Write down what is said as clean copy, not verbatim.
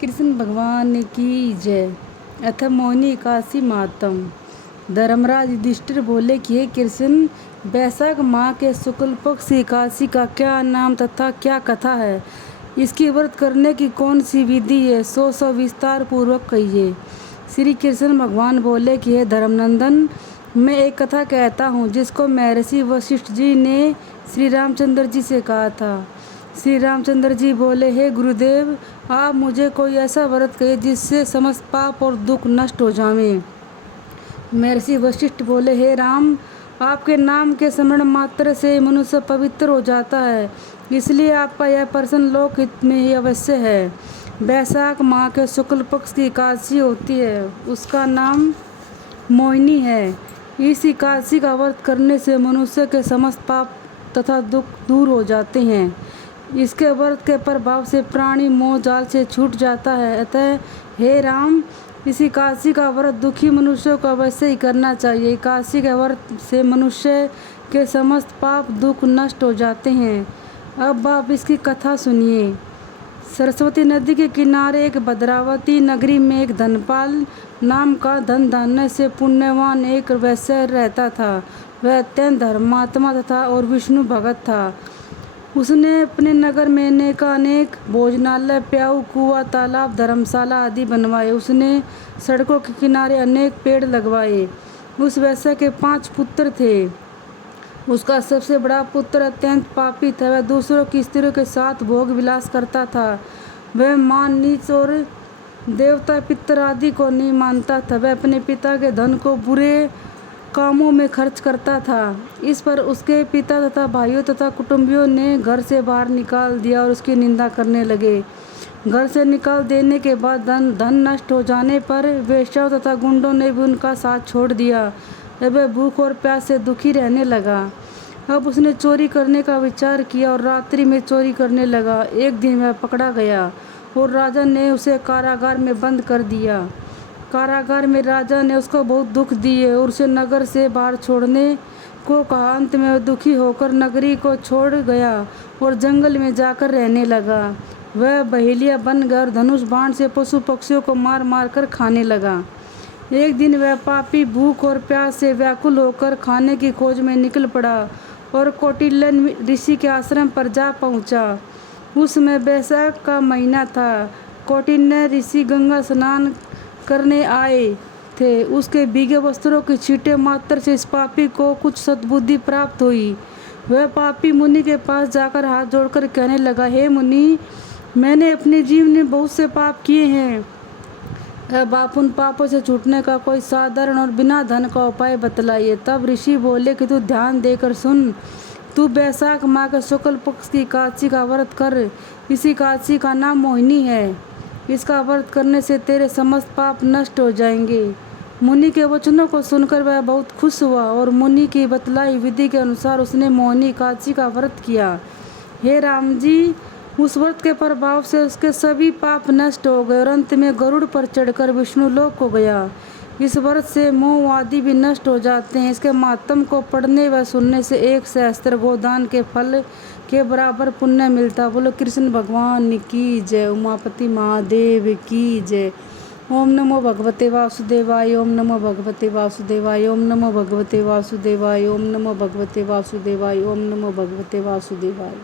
कृष्ण भगवान की जय। अथ मौनी एकादशी मातम। धर्मराज युधिष्ठिर बोले कि हे कृष्ण, वैशाख माह के शुक्ल पक्ष की एकादशी का क्या नाम तथा क्या कथा है? इसकी व्रत करने की कौन सी विधि है? सो विस्तार पूर्वक कहिए। श्री कृष्ण भगवान बोले कि हे धर्मनंदन, मैं एक कथा कहता हूँ जिसको महर्षि वशिष्ठ जी ने श्री रामचंद्र जी से कहा था। श्री रामचंद्र जी बोले, हे गुरुदेव, आप मुझे कोई ऐसा व्रत कहिए जिससे समस्त पाप और दुख नष्ट हो जावें। महर्षि वशिष्ठ बोले, हे राम, आपके नाम के स्मरण मात्र से मनुष्य पवित्र हो जाता है, इसलिए आपका यह प्रश्न लोकहित में ही अवश्य है। वैशाख माह के शुक्ल पक्ष की एकादशी होती है, उसका नाम मोहिनी है। इस एकादशी का व्रत करने से मनुष्य के समस्त पाप तथा दुख दूर हो जाते हैं। इसके व्रत के प्रभाव से प्राणी मोह जाल से छूट जाता है। अतः हे राम, इस एकादशी का व्रत दुखी मनुष्यों को अवश्य ही करना चाहिए। एकादशी के व्रत से मनुष्य के समस्त पाप दुख नष्ट हो जाते हैं। अब आप इसकी कथा सुनिए। सरस्वती नदी के किनारे एक भद्रावती नगरी में एक धनपाल नाम का धन धान्य से पुण्यवान एक वैश्य रहता था। वह अत्यंत धर्मात्मा तथा और विष्णु भगत था। उसने अपने नगर में अनेक भोजनालय, प्याऊ, कुआं, तालाब, धर्मशाला आदि बनवाए। उसने सड़कों के किनारे अनेक पेड़ लगवाए। उस वैश्य के 5 पुत्र थे। उसका सबसे बड़ा पुत्र अत्यंत पापी था। वह दूसरों की स्त्रियों के साथ भोग विलास करता था। वह मान, नीच और देवता पितर आदि को नहीं मानता था। वह अपने पिता के धन को बुरे कामों में खर्च करता था। इस पर उसके पिता तथा भाइयों तथा कुटुंबियों ने घर से बाहर निकाल दिया और उसकी निंदा करने लगे। घर से निकाल देने के बाद धन नष्ट हो जाने पर वेश्याओं तथा गुंडों ने भी उनका साथ छोड़ दिया। अब वह भूख और प्यास से दुखी रहने लगा। अब उसने चोरी करने का विचार किया और रात्रि में चोरी करने लगा। एक दिन वह पकड़ा गया और राजा ने उसे कारागार में बंद कर दिया। कारागार में राजा ने उसको बहुत दुख दिए और उसे नगर से बाहर छोड़ने को कहा। अंत में वह दुखी होकर नगरी को छोड़ गया और जंगल में जाकर रहने लगा। वह बहेलिया बन गया और धनुष बाण से पशु पक्षियों को मार मार कर खाने लगा। एक दिन वह पापी भूख और प्यास से व्याकुल होकर खाने की खोज में निकल पड़ा और कौटिल्य ऋषि के आश्रम पर जा पहुंचा। उस समय वैशाख का महीना था। कौटिल्य ऋषि गंगा स्नान करने आए थे। उसके भीगे वस्त्रों की छींटे मात्र से इस पापी को कुछ सद्बुद्धि प्राप्त हुई। वह पापी मुनि के पास जाकर हाथ जोड़कर कहने लगा, हे मुनि, मैंने अपने जीवन में बहुत से पाप किए हैं। अब आप उन पापों से छूटने का कोई साधारण और बिना धन का उपाय बतलाइए। तब ऋषि बोले कि तू ध्यान देकर सुन। तू वैशाख माह के शुक्ल पक्ष की एकादशी का व्रत कर। इस एकादशी का नाम मोहिनी है। इसका व्रत करने से तेरे समस्त पाप नष्ट हो जाएंगे। मुनि के वचनों को सुनकर वह बहुत खुश हुआ और मुनि की बतलाई विधि के अनुसार उसने मोहिनी एकादशी का व्रत किया। हे राम जी, उस व्रत के प्रभाव से उसके सभी पाप नष्ट हो गए और अंत में गरुड़ पर चढ़कर विष्णु लोक को गया। इस व्रत से मोह आदि भी नष्ट हो जाते हैं। इसके मातम को पढ़ने व सुनने से 1 सहस्त्र गोदान के फल के बराबर पुण्य मिलता। बोलो कृष्ण भगवान की जय। उमापति महादेव की जय। ओम नमो भगवते वासुदेवाय। ओम नमो भगवते वासुदेवाय। ओम नमो भगवते वासुदेवाय। ओम नमो भगवते वासुदेवाय। ओम नमो भगवते वासुदेवाय।